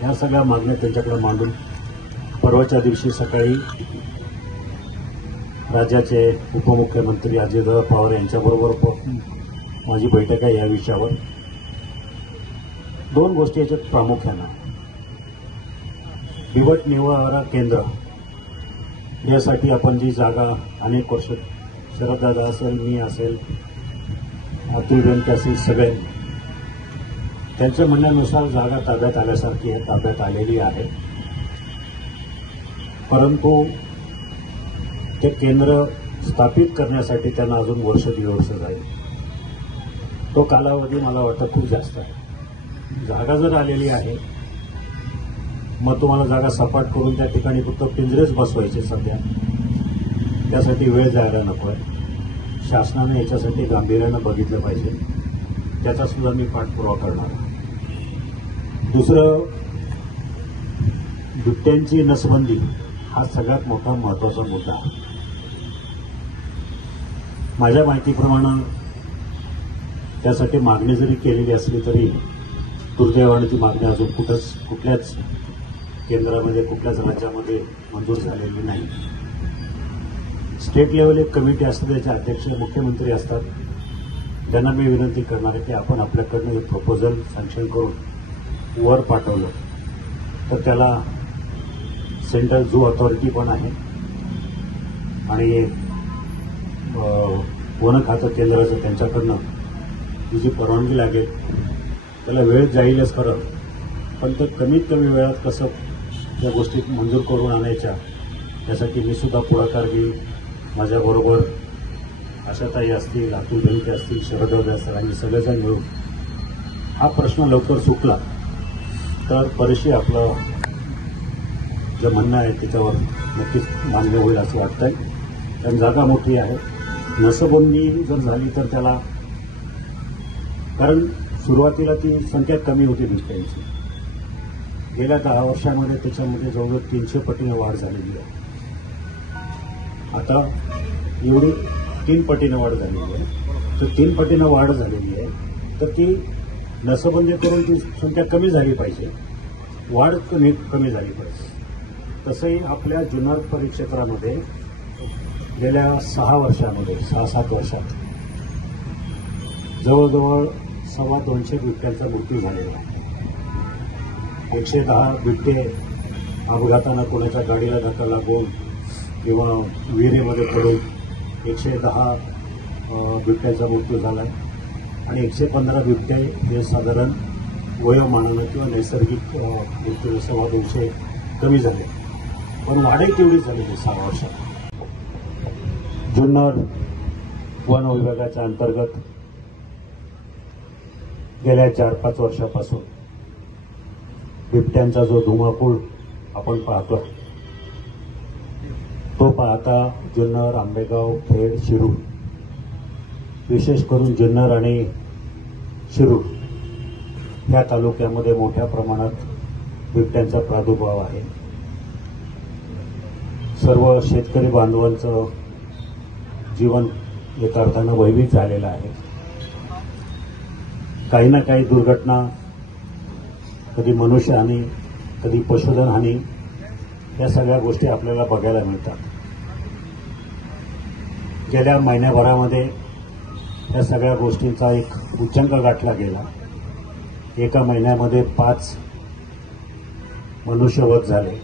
ह्या सगळ्या मागण्या त्यांच्याकडे मांडून परवाच्या दिवशी सकाळी राज्याचे उपमुख्यमंत्री अजितदादा पवार यांच्याबरोबर माझी बैठक आहे या विषयावर. दोन गोष्टी याच्यात प्रामुख्यानं बिबट निवारा केंद्र यासाठी आपण जी जागा अनेक वर्ष शरददादा असेल, मी असेल, अतुल बेनके असेल, सगळे त्यांच्या म्हणण्यानुसार जागा ताब्यात आल्यासारखी आहे, ताब्यात आलेली आहे. परंतु ते केंद्र स्थापित करण्यासाठी त्यांना अजून वर्ष 1.5 वर्ष जाईल. तो कालावधी मला वाटतं खूप जास्त आहे. जागा जर आलेली आहे मग तुम्हाला जागा सपाट करून त्या ठिकाणी फक्त पिंजरेच बसवायचे सध्या, त्यासाठी वेळ जायला नको आहे. शासनाने याच्यासाठी गांभीर्यानं बघितलं पाहिजे, त्याचा सुद्धा मी पाठपुरावा करणार. दुसरं, बिबट्यांची नसबंदी हा सगळ्यात मोठा महत्वाचा मुद्दा आहे. माझ्या माहितीप्रमाणे त्यासाठी मागणी जरी केलेली असली तरी दुर्दैवाने ती मागणी अजून कुठल्याच केंद्रामध्ये, कुठल्याच राज्यामध्ये मंजूर झालेली नाही. स्टेट लेवल एक कमिटी असते, त्याचे अध्यक्ष मुख्यमंत्री असतात. त्यांना मी विनंती करणार आहे की आपण आपल्याकडनं हे प्रपोजल सँक्शन करून वर पाठवलं तर त्याला सेंट्रल झू अथॉरिटी पण आहे आणि वन खातं केंद्राचं त्यांच्याकडनं ही जी परवानगी लागेल त्याला वेळ जाईलच खरं, पण ते कमीत कमी वेळात कसं त्या गोष्टी मंजूर करून आणायच्या यासाठी मी सुद्धा पुढाकार घेईन. माझ्याबरोबर आशाताई असतील, अतुल बेनके असतील, शरददादा असतील, आणि सगळेजण मिळून हा प्रश्न लवकर सुटला तर बरेचसे आपलं जे म्हणणं आहे त्याच्यावर नक्कीच मान्य होईल असं वाटतंय. कारण जागा मोठी आहे. नसबंदी जर झाली तर त्याला, कारण सुरुवातीला ती संख्या कमी होती बिबट्यांची, गेल्या 10 वर्षांमध्ये त्याच्यामध्ये जवळजवळ 300 पटीने वाढ झालेली आहे. आता एवढी 3 पटीने वाढ झालेली आहे. तर 3 पटीने वाढ झालेली आहे तर ती नसबंदी करून ती संख्या कमी झाली पाहिजे, वाढ कमी झाली पाहिजे. तसंही आपल्या जुन्नर परिक्षेत्रामध्ये गेल्या 6-7 वर्षात जवळजवळ 225 बिबट्यांचा मृत्यू झालेला आहे. 110 बिबटे अपघातानं कोणाच्या गाडीला धक्का लागून किंवा विहिरीमध्ये पडून 110 बिबट्यांचा मृत्यू झाला आहे आणि 115 बिबटे हे साधारण वयोमानानं किंवा नैसर्गिक मृत्यू 200 कमी झाले, पण वाढही तेवढीच झालेली 6 वर्षात. जुन्नर वन विभागाच्या अंतर्गत गेल्या 4-5 वर्षापासून बिबट्यांचा जो धुमाकूळ आपण पाहतो तो पाहता जुन्नर, आंबेगाव, खेड, शिरूर, विशेष करून जुन्नर आणि शिरूर या तालुक्यामध्ये मोठ्या प्रमाणात बिबट्यांचा प्रादुर्भाव आहे. सर्व शेतकरी बांधवांचं जीवन एका अर्थानं भयभीत झालेलं आहे. काही ना काही दुर्घटना, कधी मनुष्यहानी, कधी पशुधन हानी, या सगळ्या गोष्टी आपल्याला बघायला मिळतात. गेल्या महिन्याभरामध्ये या सगळ्या गोष्टींचा एक उच्चांक गाठला गेला. एका महिन्यामध्ये 5 मनुष्यवध झाले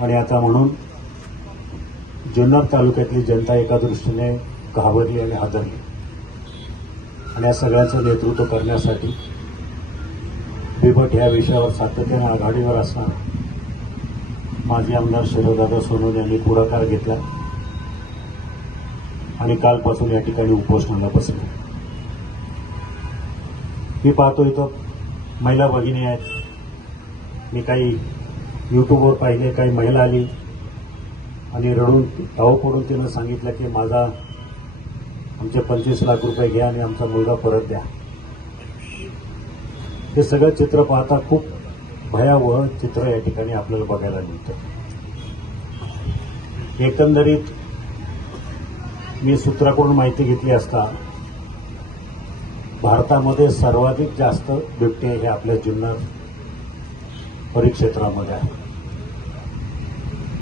आणि आता म्हणून जुन्नर तालुक्यातली जनता एका दृष्टीने घाबरली आणि हादरली. आणि या सगळ्यांचं नेतृत्व करण्यासाठी बिबट या विषयावर सातत्याने आघाडीवर असणार माजी आमदार शरददादा सोनवणे यांनी पुढाकार घेतला आणि कालपासून या ठिकाणी उपोषणाला बसले. मी पाहतो इथं महिला भगिनी आहेत. मी काही यूट्यूबवर पाहिले, काही महिला आली आणि रडून धाव पडून तिनं सांगितलं की माझा आमचे 25 लाख रुपये घ्या आणि आमचा मुलगा परत द्या. हे सगळं चित्र पाहता खूप भयावह चित्र या ठिकाणी आपल्याला बघायला मिळतं. एकंदरीत मी सूत्राकडून माहिती घेतली असता भारतामध्ये सर्वाधिक जास्त बिबटे हे आपल्या जुन्नर परिक्षेत्रामध्ये आहे.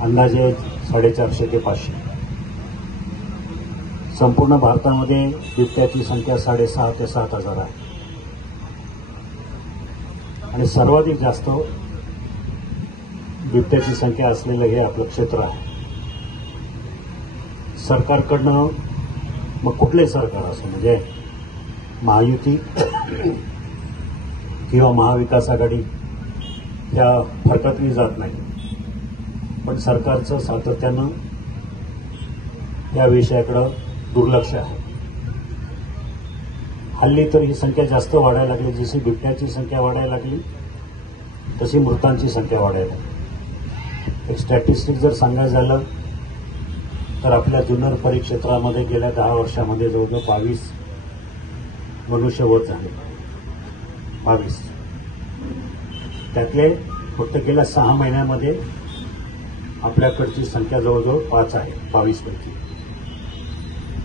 अंदाजे 450 ते 500. संपूर्ण भारतामध्ये बिबट्याची संख्या 6.5 ते 7 हजार आहे आणि सर्वाधिक जास्त बिबट्याची संख्या असलेलं हे आपलं क्षेत्र आहे. सरकारकडनं मग कुठलंही सरकार असो, म्हणजे महायुती किंवा महाविकास आघाडी त्या फरकातली जात नाही, पण सरकारचं सातत्यानं या विषयाकडं दुर्लक्ष आहे. हल्ली तर ही संख्या जास्त वाढायला लागली. जशी बिबट्याची संख्या वाढायला लागली तशी मृतांची संख्या वाढायला लागली. एक स्टॅटिस्टिक जर सांगायचं झालं तर आपल्या जुन्नर परिक्षेत्रामध्ये गेल्या 10 वर्षामध्ये जवळजवळ 22 मनुष्यवध झाले. 22. त्यातले फक्त गेल्या 6 महिन्यामध्ये आपल्याकडची संख्या जवळजवळ 5 आहे 22 पैकी.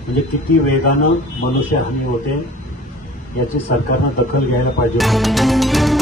म्हणजे किती वेगानं मनुष्यहानी होते याची सरकारनं दखल घ्यायला पाहिजे.